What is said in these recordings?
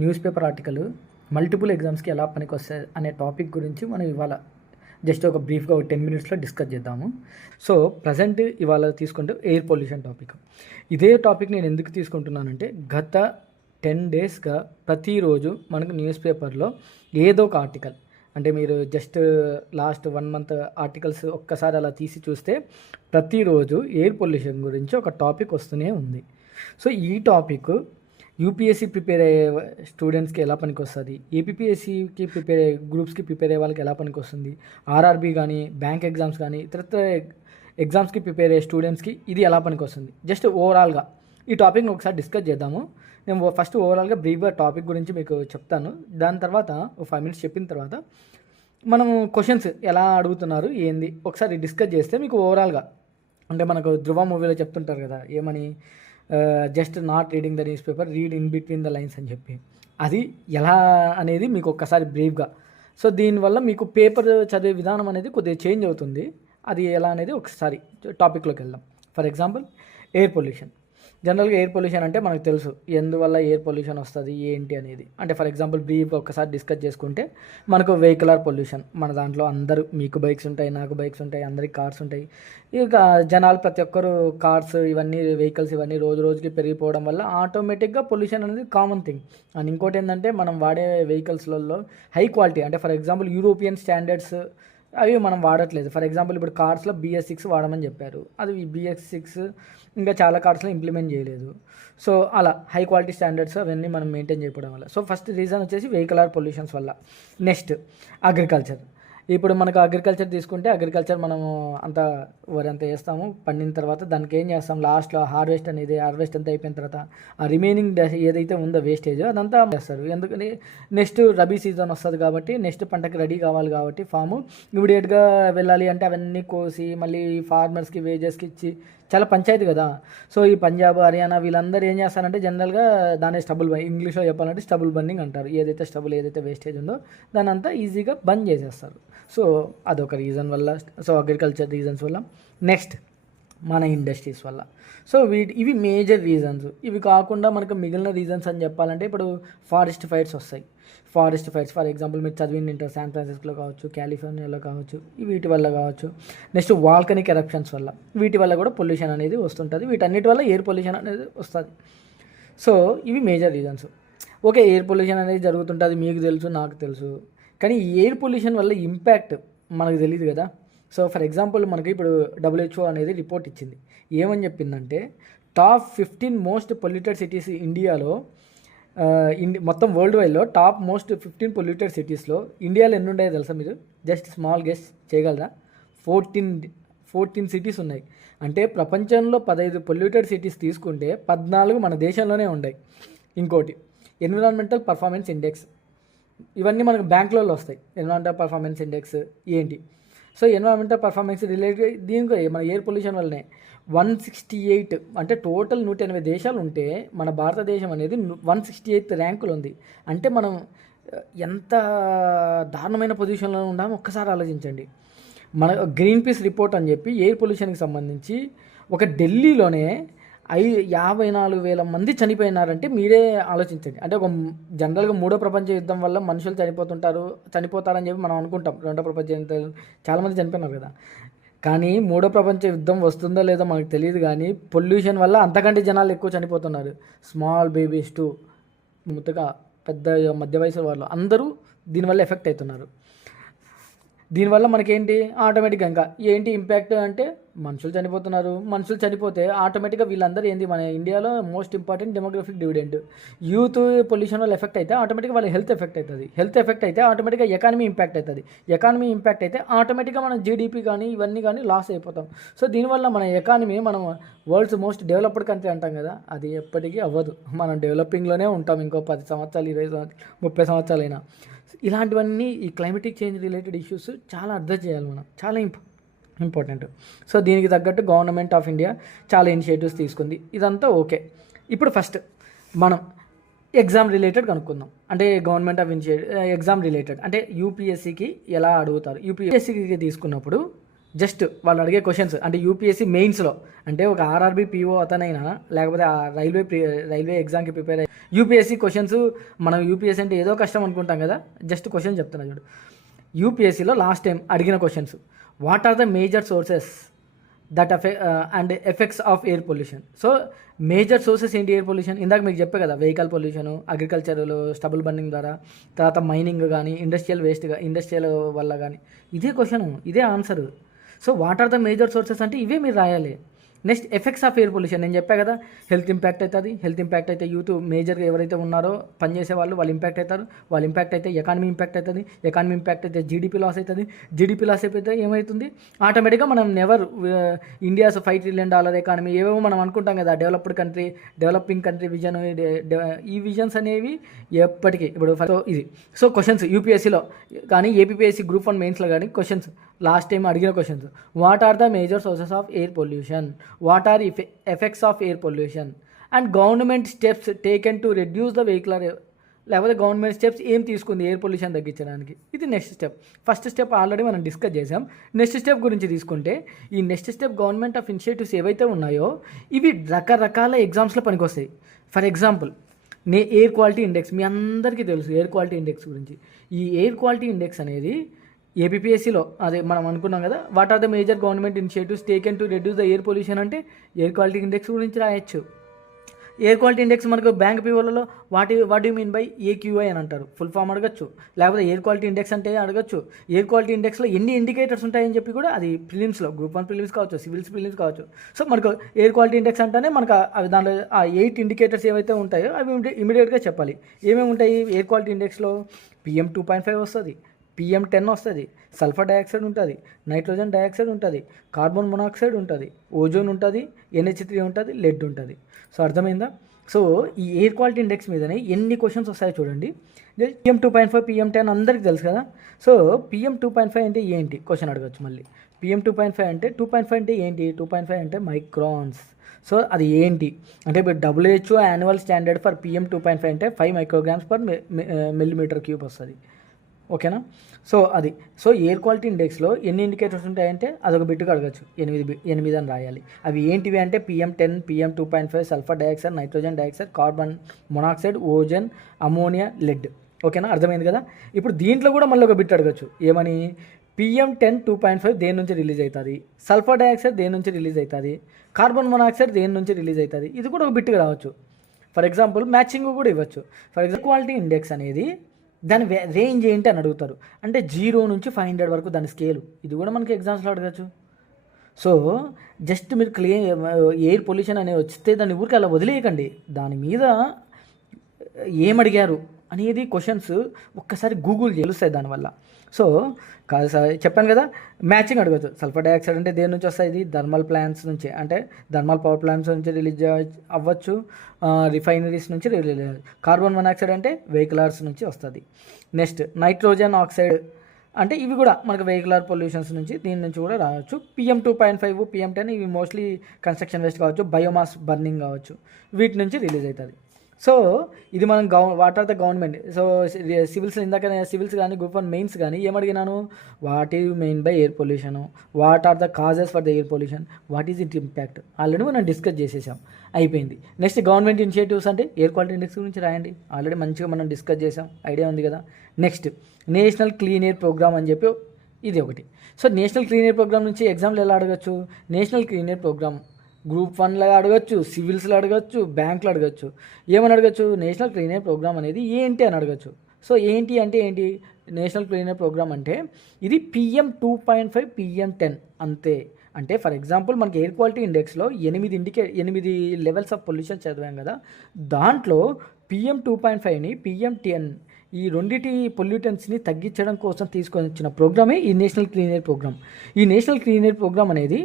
News paper article multiple ఎగ్జామ్స్కి ఎలా పనికొస్తాయి అనే టాపిక్ గురించి మనం ఇవాళ జస్ట్ ఒక బ్రీఫ్గా ఒక 10 మినిట్స్లో డిస్కస్ చేద్దాము. సో ప్రజెంట్ ఇవాళ తీసుకుంటే ఎయిర్ పొల్యూషన్ టాపిక్. ఇదే టాపిక్ నేను ఎందుకు తీసుకుంటున్నానంటే గత 10 డేస్గా ప్రతిరోజు మనకు న్యూస్ పేపర్లో ఏదో ఒక ఆర్టికల్, అంటే మీరు జస్ట్ లాస్ట్ 1 మంత్ ఆర్టికల్స్ ఒక్కసారి అలా తీసి చూస్తే ప్రతిరోజు ఎయిర్ పొల్యూషన్ గురించి ఒక టాపిక్ వస్తూనే ఉంది. సో ఈ టాపిక్ యూపీఎస్సీ ప్రిపేర్ అయ్యే స్టూడెంట్స్కి ఎలా పనికొస్తుంది, ఏపీఎస్సీకి ప్రిపేర్ అయ్యే గ్రూప్స్కి ప్రిపేర్ అయ్యే వాళ్ళకి ఎలా పనికొస్తుంది, ఆర్ఆర్బీ కానీ బ్యాంక్ ఎగ్జామ్స్ కానీ ఇతరత్ర ఎగ్జామ్స్కి ప్రిపేర్ అయ్యే స్టూడెంట్స్కి ఇది ఎలా పనికొస్తుంది, జస్ట్ ఓవరాల్గా ఈ టాపిక్ని ఒకసారి డిస్కస్ చేద్దాము. నేను ఫస్ట్ ఓవరాల్గా బ్రీఫ్గా టాపిక్ గురించి మీకు చెప్తాను. దాని తర్వాత 5 మినిట్స్ చెప్పిన తర్వాత మనము క్వశ్చన్స్ ఎలా అడుగుతున్నారు ఏంది ఒకసారి డిస్కస్ చేస్తే మీకు ఓవరాల్గా, అంటే మనకు ధృవ మూవీలో చెప్తుంటారు కదా ఏమని, just not reading the news paper, read in between the lines అని చెప్పి, అది ఎలా అనేది మీకు ఒక్కసారి బ్రీఫ్గా. సో దీనివల్ల మీకు పేపర్ చదివే విధానం అనేది కొద్దిగా చేంజ్ అవుతుంది. అది ఎలా అనేది ఒకసారి టాపిక్లోకి వెళ్దాం. For example air pollution. జనరల్గా ఎయిర్ పొల్యూషన్ అంటే మనకు తెలుసు ఎందువల్ల ఎయిర్ పొల్యూషన్ వస్తుంది ఏంటి అనేది. అంటే ఫర్ ఎగ్జాంపుల్ బ్రీఫ్గా ఒకసారి డిస్కస్ చేసుకుంటే మనకు వెహికులర్ పొల్యూషన్, మన దాంట్లో అందరూ, మీకు బైక్స్ ఉంటాయి, నాకు బైక్స్ ఉంటాయి, అందరికి కార్స్ ఉంటాయి. ఇక జనాలు ప్రతి ఒక్కరు కార్స్ ఇవన్నీ వెహికల్స్ ఇవన్నీ రోజు రోజుకి పెరిగిపోవడం వల్ల ఆటోమేటిక్గా పొల్యూషన్ అనేది కామన్ థింగ్. అండ్ ఇంకోటి ఏంటంటే మనం వాడే వెహికల్స్లలో హై క్వాలిటీ, అంటే ఫర్ ఎగ్జాంపుల్ యూరోపియన్ స్టాండర్డ్స్ అవి మనం వాడట్లేదు. ఫర్ ఎగ్జాంపుల్ ఇప్పుడు కార్స్లో BS6 వాడమని చెప్పారు, అది BS6 ఇంకా చాలా కార్స్లో ఇంప్లిమెంట్ చేయలేదు. సో అలా హై క్వాలిటీ స్టాండర్డ్స్ అవన్నీ మనం మెయింటైన్ చేయడం వల్ల. సో ఫస్ట్ రీజన్ వచ్చేసి వెహికులర్ పొల్యూషన్స్ వల్ల. Next agriculture. ఇప్పుడు మనకు అగ్రికల్చర్ తీసుకుంటే అగ్రికల్చర్ మనము అంతా వరి అంతా వేస్తాము, పండిన తర్వాత దానికి ఏం చేస్తాం, లాస్ట్లో హార్వెస్ట్ అంతా అయిపోయిన తర్వాత ఆ రిమైనింగ్ ఏదైతే ఉందో వేస్టేజ్ అదంతా చేస్తారు. ఎందుకని నెక్స్ట్ రబీ సీజన్ వస్తుంది కాబట్టి నెక్స్ట్ పంటకి రెడీ కావాలి కాబట్టి ఫాము ఇమీడియట్గా వెళ్ళాలి అంటే అవన్నీ కోసి మళ్ళీ ఫార్మర్స్కి వేజెస్కి ఇచ్చి చాలా పంచాయతీ కదా. సో ఈ పంజాబ్ హర్యానా వీళ్ళందరూ ఏం చేస్తారంటే జనరల్గా దాన్ని ఇంగ్లీష్లో చెప్పాలంటే స్టబుల్ బర్నింగ్ అంటారు. ఏదైతే వేస్టేజ్ ఉందో దాని అంతా ఈజీగా బంద్ చేసేస్తారు. సో అదొక రీజన్ వల్ల, సో అగ్రికల్చర్ రీజన్స్ వల్ల. నెక్స్ట్ మన ఇండస్ట్రీస్ వల్ల. సో ఇవి మేజర్ రీజన్స్. ఇవి కాకుండా మనకు మిగిలిన రీజన్స్ అని చెప్పాలంటే ఇప్పుడు ఫారెస్ట్ ఫైర్స్ వస్తాయి. ఫారెస్ట్ ఫైర్స్ ఫర్ ఎగ్జాంపుల్ మీరు చదివిన ఉంటారు, శాన్ ఫ్రాన్సిస్కోలో కావచ్చు, కాలిఫోర్నియాలో కావచ్చు, వీటి వల్ల కావచ్చు. నెక్స్ట్ వాల్కనిక్ ఎరప్షన్స్ వల్ల, వీటి వల్ల కూడా పొల్యూషన్ అనేది వస్తుంటుంది. వీటన్నిటి వల్ల ఎయిర్ పొల్యూషన్ అనేది వస్తుంది. సో ఇవి major reasons. Okay, air pollution అనేది జరుగుతుంటుంది, మీకు తెలుసు, నాకు తెలుసు. కానీ ఎయిర్ పొల్యూషన్ వల్ల ఇంపాక్ట్ మనకు తెలియదు కదా. సో ఫర్ ఎగ్జాంపుల్ మనకి ఇప్పుడు WHO అనేది రిపోర్ట్ ఇచ్చింది. ఏమని చెప్పిందంటే టాప్ 15 మోస్ట్ పొల్యూటెడ్ సిటీస్ ఇండియాలో, మొత్తం వరల్డ్ వైడ్లో టాప్ మోస్ట్ 15 పొల్యూటెడ్ సిటీస్లో ఇండియాలో ఎన్ని ఉన్నాయో తెలుసా మీరు? జస్ట్ స్మాల్ గెస్ చేయగలరా? 14 సిటీస్ ఉన్నాయి. అంటే ప్రపంచంలో 15 పొల్యూటెడ్ సిటీస్ తీసుకుంటే 14 మన దేశంలోనే ఉన్నాయి. ఇంకోటి ఎన్విరాన్మెంటల్ పర్ఫార్మెన్స్ ఇండెక్స్, ఇవన్నీ మనకు బ్యాంకులలో వస్తాయి. ఎన్విరాన్మెంటల్ పర్ఫార్మెన్స్ ఇండెక్స్ ఏంటి? సో ఎన్విరాన్మెంటల్ పర్ఫార్మెన్స్ రిలేటెడ్ దీనికి మన ఎయిర్ పొల్యూషన్ వల్లనే 168, అంటే టోటల్ 180 దేశాలు ఉంటే మన భారతదేశం అనేది 168th ర్యాంకులు ఉంది. అంటే మనం ఎంత దారుణమైన పొజిషన్లో ఉన్నామో ఒక్కసారి ఆలోచించండి. మన గ్రీన్ పీస్ రిపోర్ట్ అని చెప్పి ఎయిర్ పొల్యూషన్కి సంబంధించి ఒక ఢిల్లీలోనే 54,000 మంది చనిపోయినారంటే మీరే ఆలోచించండి. అంటే ఒక జనరల్గా 3వ ప్రపంచ యుద్ధం వల్ల మనుషులు చనిపోతారని చెప్పి మనం అనుకుంటాం. 2వ ప్రపంచ యుద్ధం చాలామంది చనిపోయినారు కదా. కానీ 3వ ప్రపంచ యుద్ధం వస్తుందో లేదో మనకు తెలియదు, కానీ పొల్యూషన్ వల్ల అంతకంటే జనాలు ఎక్కువ చనిపోతున్నారు. స్మాల్ బేబీస్ టు ముత్తగా పెద్ద మధ్య వయసు వాళ్ళు అందరూ దీనివల్ల ఎఫెక్ట్ అవుతున్నారు. దీనివల్ల మనకేంటి ఆటోమేటిక్గా ఇంకా ఏంటి ఇంపాక్ట్ అంటే మనుషులు చనిపోతున్నారు. మనుషులు చనిపోతే ఆటోమేటిక్గా వీళ్ళందరూ ఏంది, మన ఇండియాలో most important demographic dividend. Youth pollution వల్ల ఎఫెక్ట్ అయితే ఆటోమేటిక్గా వాళ్ళ హెల్త్ ఎఫెక్ట్ అవుతుంది. హెల్త్ ఎఫెక్ట్ అయితే ఆటోమేటిక్గా ఎకానమీ ఇంపాక్ట్ అవుతుంది. ఎకానమీ ఇంపాక్ట్ అయితే ఆటోమేటిక్గా మన జీడిపి కానీ ఇవన్నీ కానీ లాస్ అయిపోతాం. సో దీనివల్ల మన ఎకానమీ, మనం వరల్డ్స్ మోస్ట్ డెవలప్డ్ కంట్రీ అంటాం కదా, అది ఎప్పటికీ అవ్వదు. మనం డెవలపింగ్లోనే ఉంటాం ఇంకో 10 సంవత్సరాలు, 20 సంవత్సరాలు, 30 సంవత్సరాలైనా. ఇలాంటివన్నీ ఈ క్లైమేటిక్ చేంజ్ రిలేటెడ్ ఇష్యూస్ చాలా అర్థం చేయాలి మనం, చాలా ఇంపార్టెంట్. సో దీనికి తగ్గట్టు గవర్నమెంట్ ఆఫ్ ఇండియా చాలా ఇనిషియేటివ్స్ తీసుకుంది. ఇదంతా ఓకే. ఇప్పుడు ఫస్ట్ మనం ఎగ్జామ్ రిలేటెడ్ కనుక్కుందాం. అంటే గవర్నమెంట్ ఆఫ్ ఎగ్జామ్ రిలేటెడ్ అంటే యూపీఎస్సీకి ఎలా అడుగుతారు. యూపీఎస్సీకి తీసుకున్నప్పుడు జస్ట్ వాళ్ళు అడిగే క్వశ్చన్స్ అంటే యూపీఎస్సీ మెయిన్స్లో అంటే ఒక ఆర్ఆర్బీ పీఓ అతనైనా లేకపోతే ఆ రైల్వే ఎగ్జామ్కి ప్రిపేర్ అయ్యి యూపీఎస్సీ క్వశ్చన్స్ మనం యూపీఎస్సీ అంటే ఏదో కష్టం అనుకుంటాం కదా, జస్ట్ క్వశ్చన్ చెప్తున్నా చూడు. యూపీఎస్సీలో లాస్ట్ టైం అడిగిన questions, what are the major sources that and effects of air pollution. So major sources ఏంటి ఎయిర్ పొల్యూషన్? ఇందాక మీకు చెప్పే కదా, వెహికల్ పొల్యూషను, అగ్రికల్చర్లో స్టబుల్ బర్నింగ్ ద్వారా, తర్వాత మైనింగ్ కానీ, ఇండస్ట్రియల్ వల్ల కానీ. ఇదే క్వశ్చన్, ఇదే answer. So what are the major sources అంటే ఇవే మీరు రాయాలి. Next effects of air pollution నేను చెప్పా కదా, హెల్త్ ఇంపాక్ట్ అవుతుంది. హెల్త్ ఇంపాక్ట్ అయితే యూత్ మేజర్గా ఎవరైతే ఉన్నారో పనిచేసే వాళ్ళు ఇంపాక్ట్ అవుతారు. వాళ్ళు ఇంపాక్ట్ అయితే ఎకానమీ ఇంపాక్ట్ అవుతుంది. ఎకానమీ ఇంపాక్ట్ అయితే జీడిపి లాస్ అవుతుంది. జీడిపి లాస్ అయిపోతే ఏమవుతుంది? ఆటోమేటిక్గా మనం ఇండియాస్ $5 trillion ఎకానమీ ఏవేమో మనం అనుకుంటాం కదా, డెవలపింగ్ కంట్రీ విజన్. ఈ విజన్స్ అనేవి ఎప్పటికీ ఇప్పుడు ఇది. సో క్వశ్చన్స్ యూపీఎస్సీలో కానీ ఏపీఎస్సీ గ్రూప్ 1 మెయిన్స్లో కానీ క్వశ్చన్స్ లాస్ట్ టైం అడిగిన questions, what are the major sources of air pollution, what are effects of air pollution and government steps taken to reduce the vehicular, లేకపోతే government steps ఏం తీసుకుంది air pollution తగ్గించడానికి. ఇది next step. First step already మనం discuss చేసాం. Next step గురించి తీసుకుంటే, ఈ next step government of initiatives ఏవైతే ఉన్నాయో ఇవి రకరకాల ఎగ్జామ్స్లో పనికొస్తాయి. For example air quality index, మీ అందరికీ తెలుసు ఎయిర్ క్వాలిటీ ఇండెక్స్ గురించి. ఈ ఎయిర్ క్వాలిటీ ఇండెక్స్ అనేది ఏపీఎస్సీలో అదే మనం అనుకున్నాం కదా, what are the major government initiatives taken to reduce the air pollution అంటే ఎయిర్ క్వాలిటీ ఇండెక్స్ గురించి రాయొచ్చు. ఎయిర్ క్వాలిటీ ఇండెక్స్ మనకు బ్యాంక్ పీఓలలో what you mean by AQI అని అంటారు, ఫుల్ ఫామ్ అడగచ్చు. లేకపోతే ఎయిర్ క్వాలిటీ ఇండెక్స్ అంటే అడగచ్చు. ఎయిర్ క్వాలిటీ ఇండెక్స్లో ఎన్ని ఇండికేటర్స్ ఉంటాయని చెప్పి కూడా, అది ప్రిలిమ్స్లో గ్రూప్ 1 ప్రిలిమ్స్ కావచ్చు, సివిల్స్ ప్రిలిమ్స్ కావచ్చు. సో మనకు ఎయిర్ క్వాలిటీ ఇండెక్స్ అంటేనే మనకు అవి దాంట్లో ఆ 8 ఇండికేటర్స్ ఏవైతే ఉంటాయో అవి ఇమీడియట్గా చెప్పాలి. ఏమేమి ఉంటాయి ఎయిర్ క్వాలిటీ ఇండెక్స్లో? PM 2.5 వస్తుంది, PM 10 వస్తుంది, సల్ఫర్ డైఆక్సైడ్ ఉంటుంది, నైట్రోజన్ డైఆక్సైడ్ ఉంటుంది, కార్బన్ మొనాక్సైడ్ ఉంటుంది, ఓజోన్ ఉంటుంది, NH3 ఉంటుంది, లెడ్ ఉంటుంది. సో అర్థమైందా? సో ఈ ఎయిర్ క్వాలిటీ ఇండెక్స్ మీదనే ఎన్ని క్వశ్చన్స్ వస్తాయో చూడండి. PM 2.5, PM 10 అందరికీ తెలుసు కదా. సో PM 2.5 అంటే ఏంటి క్వశ్చన్ అడగచ్చు మళ్ళీ. PM 2.5 అంటే 2.5 అంటే ఏంటి? 2.5 అంటే మైక్రాన్స్. సో అది ఏంటి అంటే ఇప్పుడు WHO annual standard for PM 2.5 అంటే 5 micrograms per millimeter cube వస్తుంది. ఓకేనా? సో అది. సో ఎయిర్ క్వాలిటీ ఇండెక్స్లో ఎన్ని ఇండికేటర్స్ ఉంటాయంటే అదొక బిట్టుగా అడగచ్చు. 8 అని రాయాలి. అవి ఏంటివి అంటే PM 10, PM 2.5, sulphur dioxide, nitrogen dioxide, carbon monoxide, ozone, ammonia, lead. ఓకేనా? అర్థమైంది కదా. ఇప్పుడు దీంట్లో కూడా మళ్ళీ ఒక బిట్ అడగచ్చు. ఏమని? PM 10 2.5 దేని నుంచి రిలీజ్ అవుతుంది, సల్ఫర్ డైఆక్సైడ్ దేని నుంచి రిలీజ్ అవుతుంది, కార్బన్ మొనాక్సైడ్ దేని నుంచి రిలీజ్ అవుతుంది. ఇది కూడా ఒక బిట్టుగా రావచ్చు. ఫర్ ఎగ్జాంపుల్ మ్యాచింగ్ కూడా ఇవ్వచ్చు. ఫర్ ఎగ్జాంపుల్ క్వాలిటీ ఇండెక్స్ అనేది దాని రేంజ్ ఏంటి అని అడుగుతారు. అంటే 0 నుంచి 500 వరకు దాని స్కేలు. ఇది కూడా మనకి ఎగ్జామ్స్లో అడగచ్చు. సో జస్ట్ మీరు ఎయిర్ పొల్యూషన్ అనేది వస్తే దాన్ని ఊరికి అలా వదిలేయకండి. దాని మీద ఏమడిగారు అనేది క్వశ్చన్స్ ఒక్కసారి గూగుల్ తెలుస్తాయి దానివల్ల. సో కాదు సార్ చెప్పాను కదా, మ్యాచింగ్ అడగచ్చు. సల్ఫర్ డైఆక్సైడ్ అంటే దేని నుంచి వస్తాయి? ఇది థర్మల్ ప్లాంట్స్ నుంచి, అంటే థర్మల్ పవర్ ప్లాంట్స్ నుంచి రిలీజ్ అవ్వచ్చు, రిఫైనరీస్ నుంచి రిలీజ్. కార్బన్ మొనాక్సైడ్ అంటే వెహికలర్స్ నుంచి వస్తుంది. నెక్స్ట్ నైట్రోజన్ ఆక్సైడ్ అంటే ఇవి కూడా మనకు వెహికులర్ పొల్యూషన్స్ నుంచి, దీని నుంచి కూడా రావచ్చు. PM 2.5, PM 10 ఇవి మోస్ట్లీ కన్స్ట్రక్షన్ వేస్ట్ కావచ్చు, బయోమాస్ బర్నింగ్ కావచ్చు, వీటి నుంచి రిలీజ్ అవుతుంది. సో ఇది మనం what are the government. So civils ఇందాక సివిల్స్ కానీ గ్రూప్ 1 మెయిన్స్ కానీ ఏమడిగినాను? What is mean by air pollution, what are the causes for the air pollution, what is it impact, already మనం డిస్కస్ చేసేసాం, అయిపోయింది. నెక్స్ట్ గవర్నమెంట్ ఇనిషియేటివ్స్ అంటే air quality index గురించి రాయండి. ఆల్రెడీ మంచిగా మనం డిస్కస్ చేసాం, ఐడియా ఉంది కదా. Next national clean air programme అని చెప్పి ఇది ఒకటి. So national clean air programme నుంచి ఎగ్జామ్లు ఎలా అడగచ్చు? National clean air programme group 1లో అడగచ్చు, సివిల్స్లో అడగచ్చు, బ్యాంక్లో అడగచ్చు. ఏమని అడగచ్చు? నేషనల్ క్లీన్ ఎయిర్ ప్రోగ్రామ్ అనేది ఏంటి అని అడగచ్చు. సో ఏంటి అంటే ఏంటి? నేషనల్ క్లీన్ ఎయిర్ ప్రోగ్రామ్ అంటే ఇది PM 2.5, PM 10 అంతే. అంటే ఫర్ ఎగ్జాంపుల్ మనకి ఎయిర్ క్వాలిటీ ఇండెక్స్లో 8 లెవెల్స్ ఆఫ్ పొల్యూషన్ చదివాం కదా, దాంట్లో PM 2.5ని PM 10 ఈ రెండింటి పొల్యూటెంట్స్ని తగ్గించడం కోసం తీసుకొని వచ్చిన ప్రోగ్రామే ఈ నేషనల్ క్లీన్ ఎయిర్ ప్రోగ్రామ్. ఈ నేషనల్ క్లీన్ ఎయిర్ ప్రోగ్రామ్ అనేది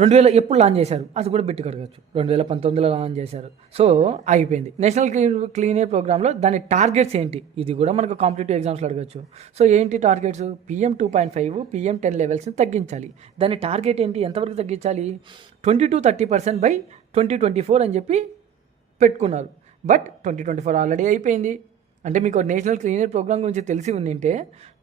2000 ఎప్పుడు లాంచ్ చేశారు అది కూడా బిట్టు కడగచ్చు. 2019లో లాంచ్ చేశారు. సో అయిపోయింది. నేషనల్ క్లీన్ ఎయిర్ ప్రోగ్రాంలో దాని టార్గెట్స్ ఏంటి, ఇది కూడా మనకు కాంపిటేటివ్ ఎగ్జామ్స్లో అడగచ్చు. సో ఏంటి టార్గెట్స్? PM 2.5, PM 10 లెవెల్స్ని తగ్గించాలి. దాని టార్గెట్ ఏంటి? ఎంతవరకు తగ్గించాలి? 20-30% బై 2024 అని చెప్పి పెట్టుకున్నారు. బట్ 2024 ఆల్రెడీ అయిపోయింది. అంటే మీకు నేషనల్ క్లీన్ ఎయిర్ ప్రోగ్రామ్ గురించి తెలిసి ఉండింటే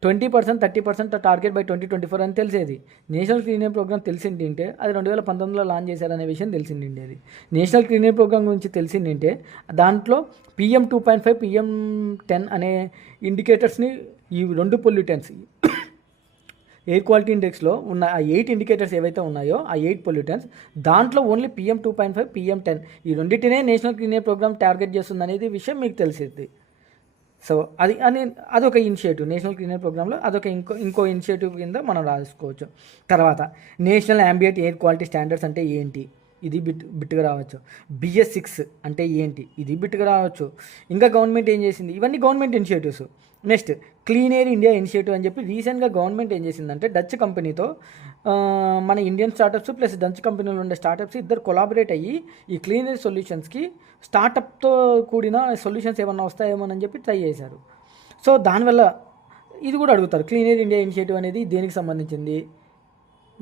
20%, 30% టార్గెట్ బై 2024 అని తెలిసేది. నేషనల్ క్లీన్ ఎయిర్ ప్రోగ్రామ్ తెలిసిండింటే అది 2019లో లాంచ్ చేశారనే విషయం తెలిసిండిండేది. నేషనల్ క్లీన్ ఎయిర్ ప్రోగ్రామ్ గురించి తెలిసిండింటే దాంట్లో PM 2.5, PM 10 అనే ఇండికేటర్స్ని, ఈ 2 పొల్యూటెంట్స్ ఎయిర్ క్వాలిటీ ఇండెక్స్లో ఉన్న ఆ 8 ఇండికేటర్స్ ఏవైతే ఉన్నాయో ఆ 8 పొల్యూటెంట్స్, దాంట్లో ఓన్లీ PM 2.5, PM 10 ఈ రెండింటినే national clean air programme target చేస్తుంది అనేది విషయం మీకు తెలిసింది. సో అదొక ఇనిషియేటివ్ నేషనల్ క్లీన్ ఎయిర్ ప్రోగ్రాంలో, అదొక ఇంకో ఇనిషియేటివ్ కింద మనం రాసుకోవచ్చు. తర్వాత national ambient air quality standards అంటే ఏంటి, ఇది బిట్టుగా రావచ్చు. BS6 అంటే ఏంటి, ఇది బిట్టుగా రావచ్చు. ఇంకా గవర్నమెంట్ ఏం చేసింది, ఇవన్నీ government initiatives. Next clean air India initiative అని చెప్పి రీసెంట్గా గవర్నమెంట్ ఏం చేసిందంటే డచ్ కంపెనీతో మన ఇండియన్ స్టార్టప్స్ ప్లస్ డచ్ కంపెనీలో ఉండే స్టార్టప్స్ ఇద్దరు కొలాబరేట్ అయ్యి ఈ క్లీన్ ఎయిర్ సొల్యూషన్స్కి స్టార్టప్తో కూడిన సొల్యూషన్స్ ఏమన్నా వస్తాయేమోనని చెప్పి ట్రై చేశారు. సో దానివల్ల ఇది కూడా అడుగుతారు, క్లీన్ ఎయిర్ ఇండియా ఇనిషియేటివ్ అనేది దేనికి సంబంధించింది.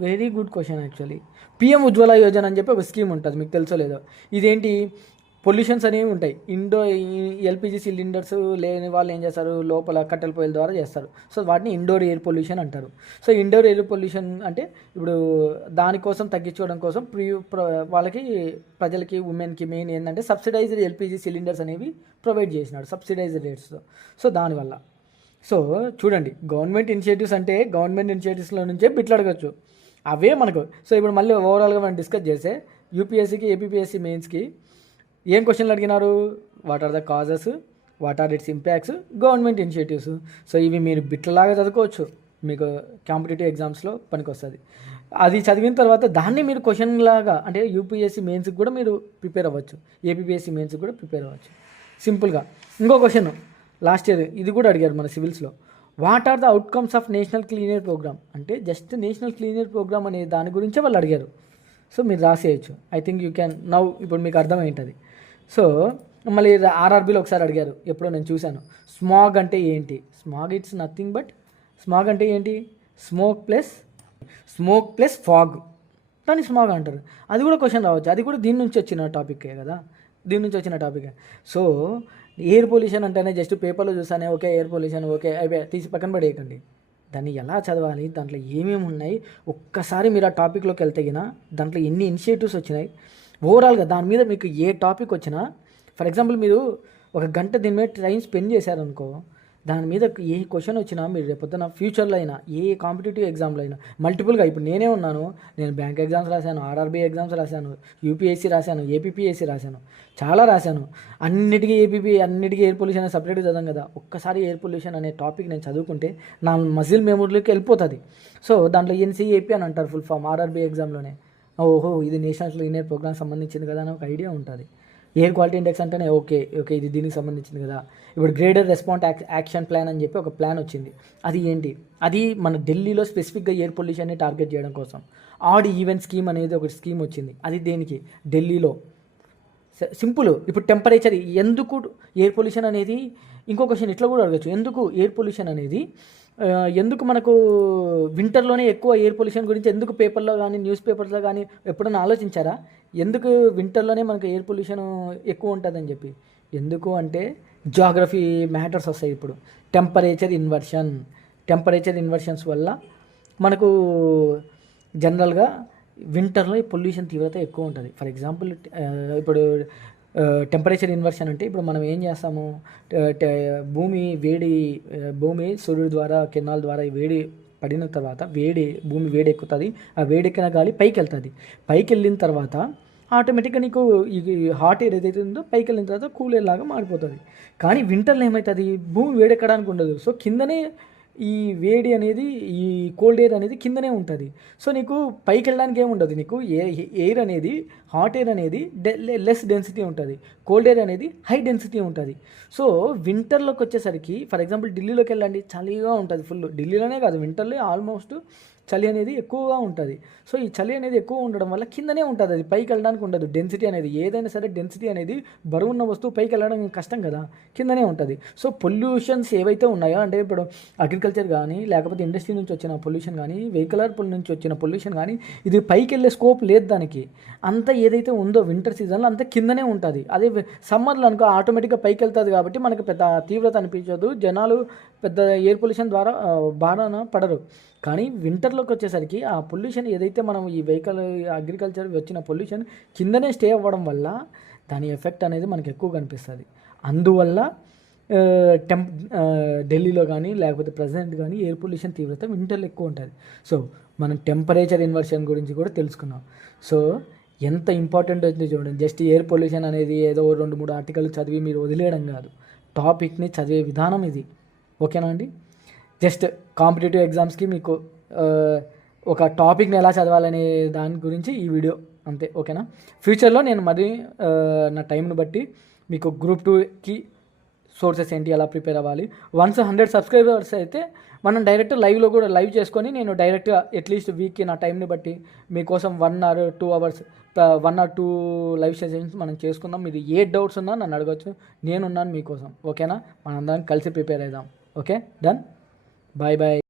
Very good question actually. PM Ujjwala Yojana అని చెప్పి ఒక స్కీమ్ ఉంటుంది, మీకు తెలుసో లేదో. ఇదేంటి, పొల్యూషన్స్ అనేవి ఉంటాయి. LPG సిలిండర్స్ లేని వాళ్ళు ఏం చేస్తారు, లోపల కట్టెల పొయ్యిల ద్వారా చేస్తారు. సో వాటిని ఇండోర్ ఎయిర్ పొల్యూషన్ అంటారు. సో ఇండోర్ ఎయిర్ పొల్యూషన్ అంటే ఇప్పుడు దానికోసం తగ్గించుకోవడం కోసం వాళ్ళకి ప్రజలకి ఉమెన్కి మెయిన్ ఏంటంటే సబ్సిడైజ్డ్ LPG సిలిండర్స్ అనేవి ప్రొవైడ్ చేసినాడు సబ్సిడైజ్డ్ రేట్స్తో. సో దానివల్ల సో చూడండి, గవర్నమెంట్ ఇనిషియేటివ్స్ అంటే గవర్నమెంట్ ఇనిషియేటివ్స్లో నుంచే బిట్లు అడగచ్చు అవే మనకు. సో ఇప్పుడు మళ్ళీ ఓవరాల్గా మనం డిస్కస్ చేస్తే UPSCకి APPSC మెయిన్స్కి ఏం క్వశ్చన్లు అడిగినారు, what are the causes, what are its impacts, government initiatives. So ఇవి మీరు బిట్లలాగా చదువుకోవచ్చు, మీకు కాంపిటేటివ్ ఎగ్జామ్స్లో పనికొస్తుంది. అది చదివిన తర్వాత దాన్ని మీరు క్వశ్చన్ లాగా అంటే UPSC మెయిన్స్కి కూడా మీరు ప్రిపేర్ అవ్వచ్చు, APPSC మెయిన్స్కి కూడా ప్రిపేర్ అవ్వచ్చు సింపుల్గా. ఇంకో క్వశ్చన్ లాస్ట్ ఇయర్ ఇది కూడా అడిగారు మన సివిల్స్లో, what are the outcomes of national clean air programme అంటే just national clean air programme అనే దాని గురించే వాళ్ళు అడిగారు. సో మీరు రాసేయచ్చు. I think you can now, ఇప్పుడు మీకు అర్థమైంటుంది. సో మళ్ళీ RRBలో ఒకసారి అడిగారు, ఎప్పుడో నేను చూశాను, స్మాగ్ అంటే ఏంటి. Smog it's nothing but, smog అంటే ఏంటి, స్మోక్ ప్లస్ ఫాగ్, దాన్ని స్మాగ్ అంటారు. అది కూడా క్వశ్చన్ రావచ్చు, అది కూడా దీని నుంచి వచ్చిన టాపికే కదా, దీని నుంచి వచ్చిన టాపికే. సో ఎయిర్ పొల్యూషన్ అంటేనే జస్ట్ పేపర్లో చూసానే ఓకే ఎయిర్ పొల్యూషన్ ఓకే అయిపోయి తీసి పక్కన పడేయకండి. దాన్ని ఎలా చదవాలి, దాంట్లో ఏమేమి ఉన్నాయి, ఒక్కసారి మీరు ఆ టాపిక్లోకి వెళ్తేగినా దాంట్లో ఎన్ని ఇనిషియేటివ్స్ వచ్చినాయి, ఓవరాల్గా దాని మీద మీకు ఏ టాపిక్ వచ్చినా, ఫర్ ఎగ్జాంపుల్ మీరు 1 గంట దీని మీద టైం స్పెండ్ చేశారనుకో, దాని మీద ఏ క్వశ్చన్ వచ్చినా మీరు రేపొద్దున ఫ్యూచర్లో అయినా ఏ కాంపిటేటివ్ ఎగ్జామ్లో అయినా మల్టిపుల్గా, ఇప్పుడు నేనే ఉన్నాను, నేను బ్యాంక్ ఎగ్జామ్స్ రాశాను, RRB ఎగ్జామ్స్ రాశాను, UPSC రాశాను, APPSC రాశాను, చాలా రాశాను. అన్నిటికీ ఎయిర్ పొల్యూషన్ అనేది సపరేట్గా చదవం కదా. ఒక్కసారి ఎయిర్ పొల్యూషన్ అనే టాపిక్ నేను చదువుకుంటే నా మజిల్ మెమరీలోకి వెళ్ళిపోతుంది. సో దాంట్లో NCAP అని అంటారు ఫుల్ ఫామ్ RRB ఎగ్జామ్లోనే. ఓహో ఇది నేషనల్ క్లీన్ ఎయిర్ ప్రోగ్రామ్ సంబంధించింది కదా అని ఒక ఐడియా ఉంటుంది. ఎయిర్ క్వాలిటీ ఇండెక్స్ అంటేనే ఓకే ఇది దీనికి సంబంధించింది కదా. ఇప్పుడు గ్రేటర్ రెస్పాన్స్ యాక్షన్ ప్లాన్ అని చెప్పి ఒక ప్లాన్ వచ్చింది. అది ఏంటి, అది మన ఢిల్లీలో స్పెసిఫిక్గా ఎయిర్ పొల్యూషన్ని టార్గెట్ చేయడం కోసం ఆడ్ ఈవెంట్ స్కీమ్ అనేది ఒక స్కీమ్ వచ్చింది. అది దేనికి, ఢిల్లీలో. సింపుల్, ఇప్పుడు టెంపరేచర్ ఎందుకు ఎయిర్ పొల్యూషన్ అనేది, ఇంకో క్వశ్చన్ ఇట్లా కూడా అడగచ్చు, ఎందుకు ఎయిర్ పొల్యూషన్ అనేది ఎందుకు మనకు వింటర్లోనే ఎక్కువ ఎయిర్ పొల్యూషన్ గురించి ఎందుకు పేపర్లో కానీ న్యూస్ పేపర్స్లో కానీ ఎప్పుడైనా ఆలోచించారా, ఎందుకు వింటర్లోనే మనకు ఎయిర్ పొల్యూషన్ ఎక్కువ ఉంటుందని చెప్పి. ఎందుకు అంటే జాగ్రఫీ మ్యాటర్స్ వస్తాయి. ఇప్పుడు టెంపరేచర్ ఇన్వర్షన్స్ వల్ల మనకు జనరల్గా వింటర్లో ఈ పొల్యూషన్ తీవ్రత ఎక్కువ ఉంటుంది. ఫర్ ఎగ్జాంపుల్ ఇప్పుడు టెంపరేచర్ ఇన్వర్షన్ అంటే ఇప్పుడు మనం ఏం చేస్తాము, భూమి సూర్యుడి ద్వారా కిరణాల ద్వారా వేడి పడిన తర్వాత భూమి వేడి ఎక్కుతుంది. ఆ వేడెక్కిన గాలి పైకి వెళ్తుంది. పైకి వెళ్ళిన తర్వాత ఆటోమేటిక్గా నీకు ఈ హాట్ ఎయిర్ ఏదైతే ఉందో పైకి వెళ్ళిన తర్వాత కూల్ ఎయిర్ లాగా మారిపోతుంది. కానీ వింటర్లో ఏమవుతుంది, భూమి వేడెక్కడానికి ఉండదు. సో కిందనే ఈ వేడి అనేది, ఈ కోల్డ్ ఎయిర్ అనేది కిందనే ఉంటుంది. సో నీకు పైకి వెళ్ళడానికి ఏముండదు. నీకు ఎయిర్ అనేది, హాట్ ఎయిర్ అనేది లెస్ డెన్సిటీ ఉంటుంది, కోల్డ్ ఎయిర్ అనేది హై డెన్సిటీ ఉంటుంది. సో వింటర్లోకి వచ్చేసరికి ఫర్ ఎగ్జాంపుల్ ఢిల్లీలోకి వెళ్ళండి, చలిగా ఉంటుంది ఫుల్. ఢిల్లీలోనే కాదు, వింటర్లో ఆల్మోస్ట్ చలి అనేది ఎక్కువగా ఉంటుంది. సో ఈ చలి అనేది ఎక్కువ ఉండడం వల్ల కిందనే ఉంటుంది, అది పైకి వెళ్ళడానికి ఉండదు. డెన్సిటీ అనేది ఏదైనా సరే, డెన్సిటీ అనేది బరువున్న వస్తువు పైకి వెళ్ళడం కష్టం కదా, కిందనే ఉంటుంది. సో పొల్యూషన్స్ ఏవైతే ఉన్నాయో, అంటే ఇప్పుడు అగ్రికల్చర్ కానీ, లేకపోతే ఇండస్ట్రీ నుంచి వచ్చిన పొల్యూషన్ కానీ, వెహికలర్ నుంచి వచ్చిన పొల్యూషన్ కానీ, ఇది పైకి వెళ్ళే స్కోప్ లేదు దానికి. అంతా ఏదైతే ఉందో వింటర్ సీజన్లో అంతా కిందనే ఉంటుంది. అదే సమ్మర్లో అనుకో ఆటోమేటిక్గా పైకి వెళ్తుంది కాబట్టి మనకు పెద్ద తీవ్రత అనిపించదు, జనాలు పెద్ద ఎయిర్ పొల్యూషన్ ద్వారా బాగా పడరు. కానీ వింటర్లోకి వచ్చేసరికి ఆ పొల్యూషన్ ఏదైతే మనం ఈ వెహికల్ అగ్రికల్చర్ వచ్చిన పొల్యూషన్ కిందనే స్టే అవ్వడం వల్ల దాని ఎఫెక్ట్ అనేది మనకు ఎక్కువ కనిపిస్తుంది. అందువల్ల ఢిల్లీలో కానీ లేకపోతే ప్రజెంట్ కానీ ఎయిర్ పొల్యూషన్ తీవ్రత వింటర్లో ఎక్కువ ఉంటుంది. సో మనం టెంపరేచర్ ఇన్వర్షన్ గురించి కూడా తెలుసుకున్నాం. సో ఎంత ఇంపార్టెంట్ వచ్చింది చూడండి. జస్ట్ ఎయిర్ పొల్యూషన్ అనేది ఏదో 2-3 ఆర్టికల్ చదివి మీరు వదిలేయడం కాదు, టాపిక్ని చదివే విధానం ఇది. ఓకేనా అండి? జస్ట్ కాంపిటేటివ్ ఎగ్జామ్స్కి మీకు ఒక టాపిక్ని ఎలా చదవాలనే దాని గురించి ఈ వీడియో అంతే. ఓకేనా? ఫ్యూచర్లో నేను మరి నా టైంని బట్టి మీకు గ్రూప్ 2కి సోర్సెస్ ఏంటి, ఎలా ప్రిపేర్ అవ్వాలి. వన్స్ 100 సబ్స్క్రైబర్స్ అయితే మనం డైరెక్ట్ లైవ్లో కూడా లైవ్ చేసుకొని నేను డైరెక్ట్గా అట్లీస్ట్ వీక్కి నా టైంని బట్టి మీకోసం 1 or 2 hours 1 or 2 live sessions మనం చేసుకుందాం. మీరు ఏ డౌట్స్ ఉన్నా నన్ను అడగచ్చు, నేనున్నాను మీకోసం. ఓకేనా? మనందరం కలిసి ప్రిపేర్ అవుదాం. Okay, done. Bye bye.